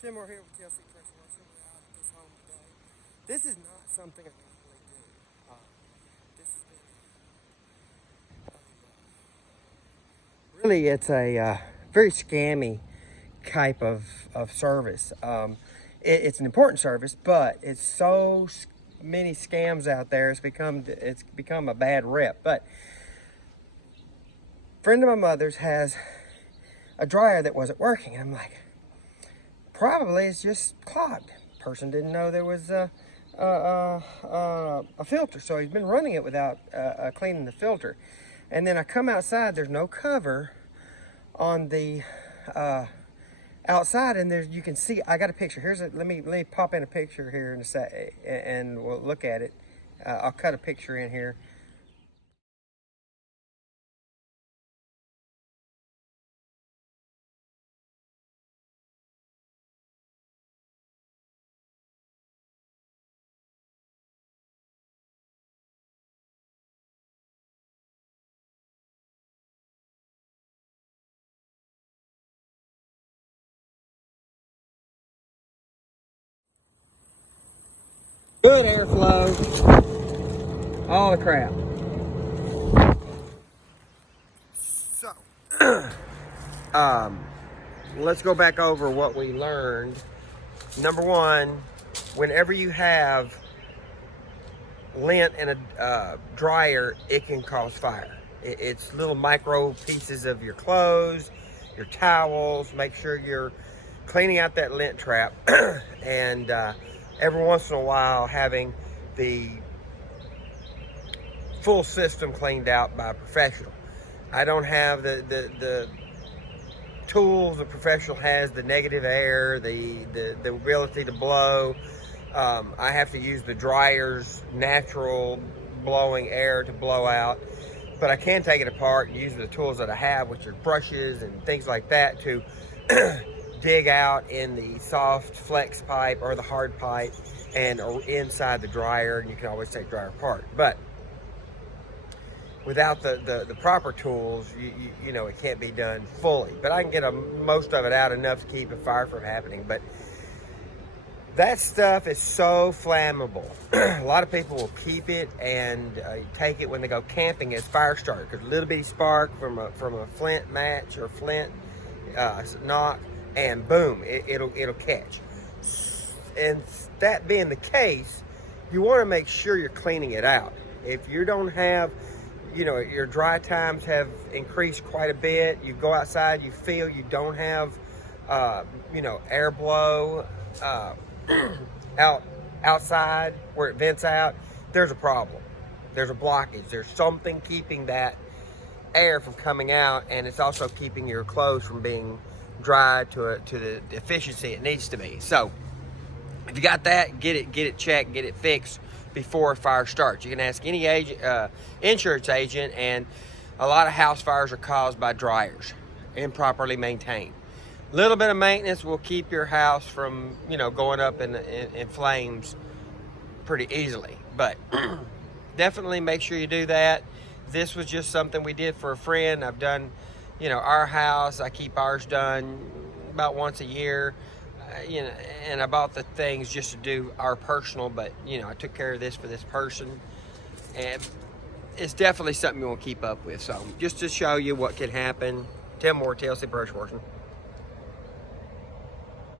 Tim, we're here with TLC Pressure Washer. We're out at this home today. This is not something I normally do. This has been really, it's a very scammy type of service. It's an important service, but it's so many scams out there. It's become a bad rep. But a friend of my mother's has a dryer that wasn't working, and I'm like, probably it's just clogged. Person didn't know there was a filter, so he's been running it without cleaning the filter. And then I come outside, there's no cover on the outside, and you can see, I got a picture. Let me pop in a picture here in a sec, and we'll look at it. I'll cut a picture in here. Good airflow, all the crap. So, let's go back over what we learned. Number one, whenever you have lint in a dryer, it can cause fire. It's little micro pieces of your clothes, your towels. Make sure you're cleaning out that lint trap and every once in a while having the full system cleaned out by a professional. I don't have the tools the professional has, the negative air, the ability to blow. I have to use the dryer's natural blowing air to blow out, but I can take it apart and use the tools that I have, which are brushes and things like that, to dig out in the soft flex pipe or the hard pipe and inside the dryer, and you can always take dryer apart. But without the proper tools, you know, it can't be done fully. But I can get most of it out enough to keep a fire from happening. But that stuff is so flammable. A lot of people will keep it and take it when they go camping as fire starter, because a little bitty spark from a flint match or flint knock, and boom, it'll catch. And that being the case, you want to make sure you're cleaning it out. If you don't have, you know, your dry times have increased quite a bit, you go outside, you feel you don't have, you know, airflow outside where it vents out, there's a problem. There's a blockage. There's something keeping that air from coming out, and it's also keeping your clothes from being dried to the efficiency it needs to be. So if you got that, get it checked, get it fixed before a fire starts. You can ask any insurance agent, and a lot of house fires are caused by dryers, improperly maintained. A little bit of maintenance will keep your house from, you know, going up in flames pretty easily. But definitely make sure you do that. This was just something we did for a friend. I've done, you know, our house, I keep ours done about once a year, you know, and I bought the things just to do our personal, but, you know, I took care of this for this person, and it's definitely something you want to keep up with. So just to show you what can happen, Tim Moore, TLC Pressure Washing.